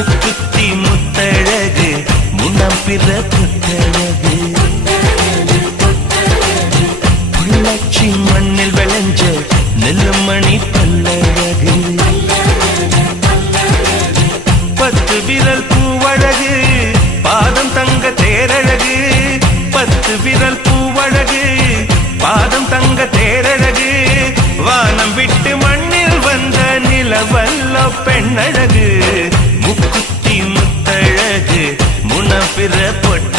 முக்குத்தி முத்தழகு முன்னம் பிற புத்தழகு பொள்ளாச்சி மண்ணில் விளைஞ்ச நெல்லுமணி பல்லழகு 10 விரல் பூவழகு பாதம் தங்க தேரழகு 10 விரல் பூவழகு பாதம் தங்க தேரழகு வானம் விட்டு மண்ணில் வந்த நிலவல்ல பெண்ணழகு முக்குத்தி முத்தழகு முனப்பிற பொட்ட